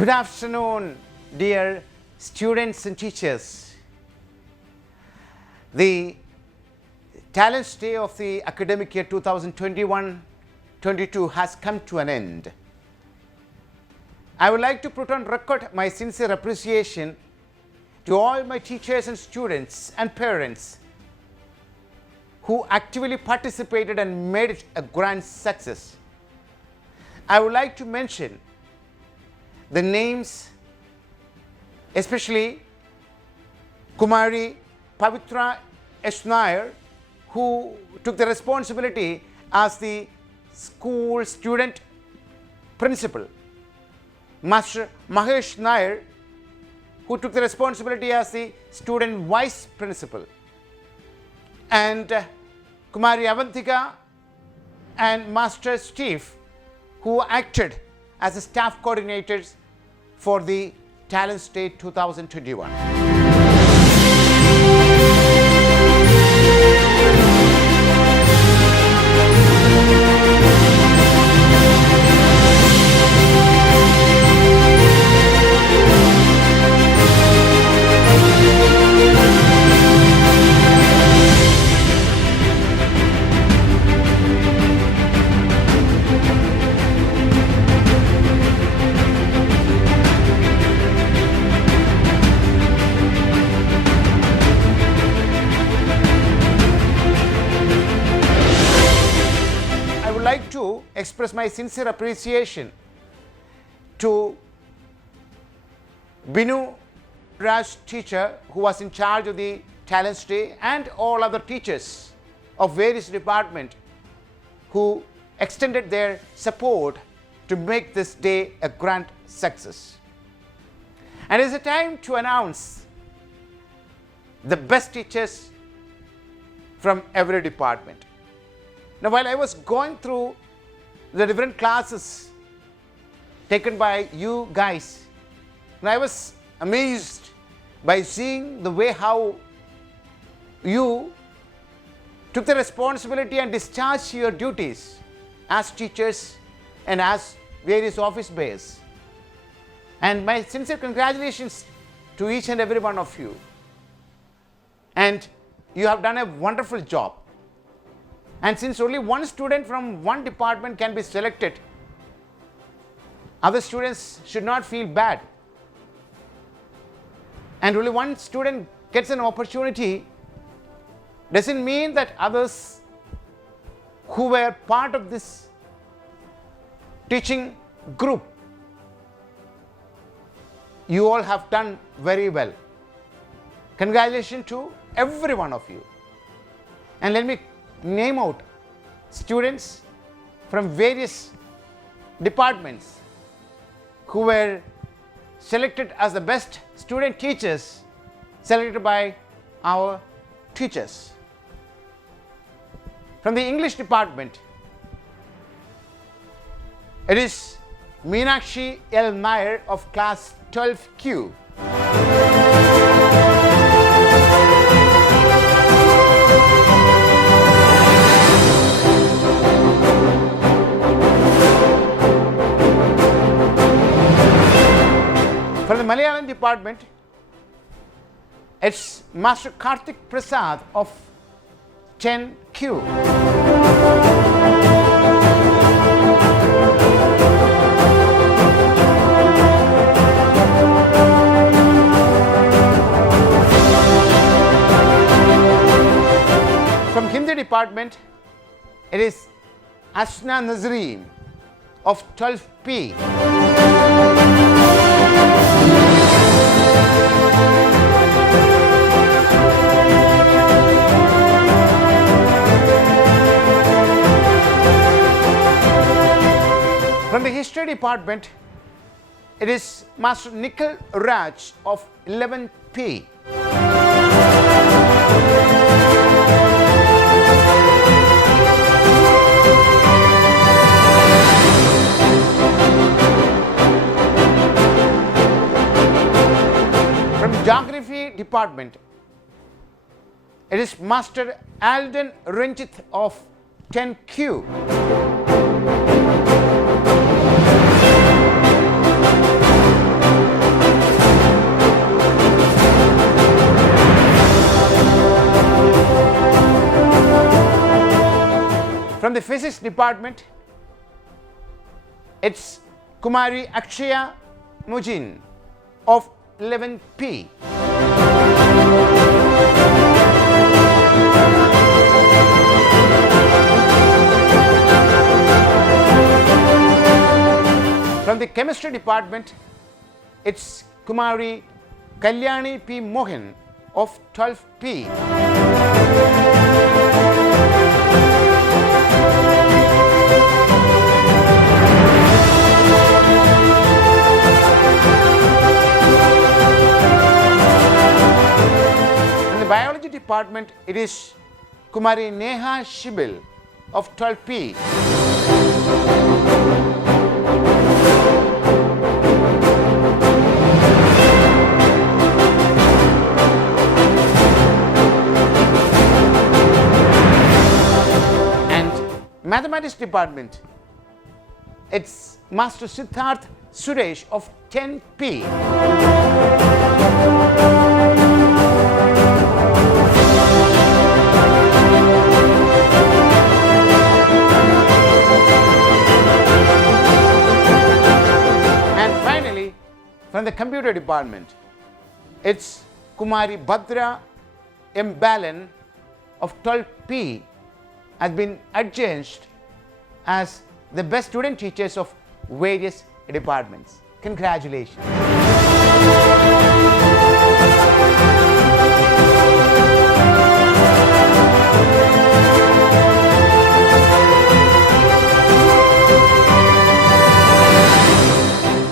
Good afternoon, dear students and teachers. The Talents Day of the academic year 2021-22 has come to an end. I would like to put on record my sincere appreciation to all my teachers and students and parents who actively participated and made it a grand success. I would like to mention the names, especially Kumari Pavitra S. Nair, who took the responsibility as the school student principal, Master Mahesh Nair, who took the responsibility as the student vice principal, and Kumari Avantika and Master Steve, who acted as the staff coordinators for the Talents Day 2021. Express my sincere appreciation to Binu Raj teacher, who was in charge of the Talents Day, and all other teachers of various departments who extended their support to make this day a grand success. And it's a time to announce the best teachers from every department. Now, while I was going through the different classes taken by you guys, and I was amazed by seeing the way how you took the responsibility and discharged your duties as teachers and as various office bearers. And my sincere congratulations to each and every one of you. And you have done a wonderful job. And since only one student from one department can be selected, other students should not feel bad. And only one student gets an opportunity doesn't mean that others who were part of this teaching group, you all have done very well. Congratulations to every one of you. And let me name out students from various departments who were selected as the best student teachers selected by our teachers. From the English department, it is Meenakshi L. Nair of class 12Q. From the Malayalam department, it's Master Karthik Prasad of 10Q. From Hindi department, it is Asna Nazreen of 12P. From the History department, it is Master Nikhil Raj of 11P. From Geography department, it is Master Alden Ranjit of 10Q. physics department, it's Kumari Akshaya Mujin of 11P. From the chemistry department, it's Kumari Kalyani P. Mohan of 12P. In the biology department, it is Kumari Neha Shibil of 12P. Mathematics department, it's Master Siddharth Suresh of 10P. And finally, from the computer department, it's Kumari Bhadra M. Balan of 12P has been adjudged as the best student teachers of various departments. Congratulations.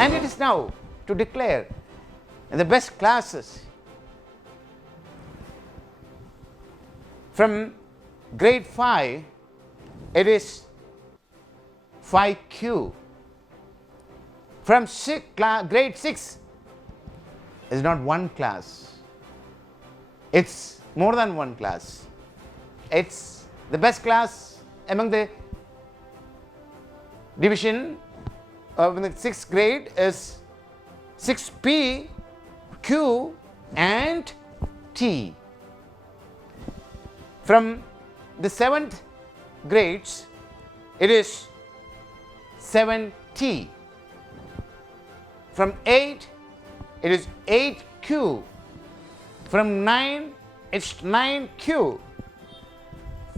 And it is now to declare the best classes from grade 5, it is 5Q. From grade 6 is not one class. It's more than one class. It's the best class among the division of the 6th grade is 6P, Q and T. From the 7th grades, it is 7T. From 8, it is 8Q. From 9, it's 9Q.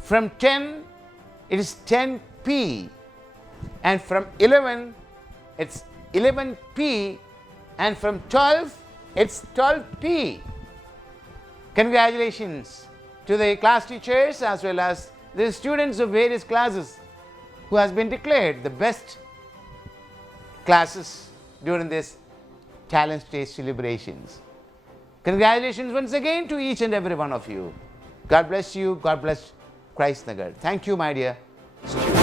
From 10, it is 10P. And from 11, it's 11P. And from 12, it's 12P. Congratulations to the class teachers as well as the students of various classes who has been declared the best classes during this Talent Day celebrations. Congratulations once again to each and every one of you. God bless you. God bless Christ Nagar. Thank you, my dear students.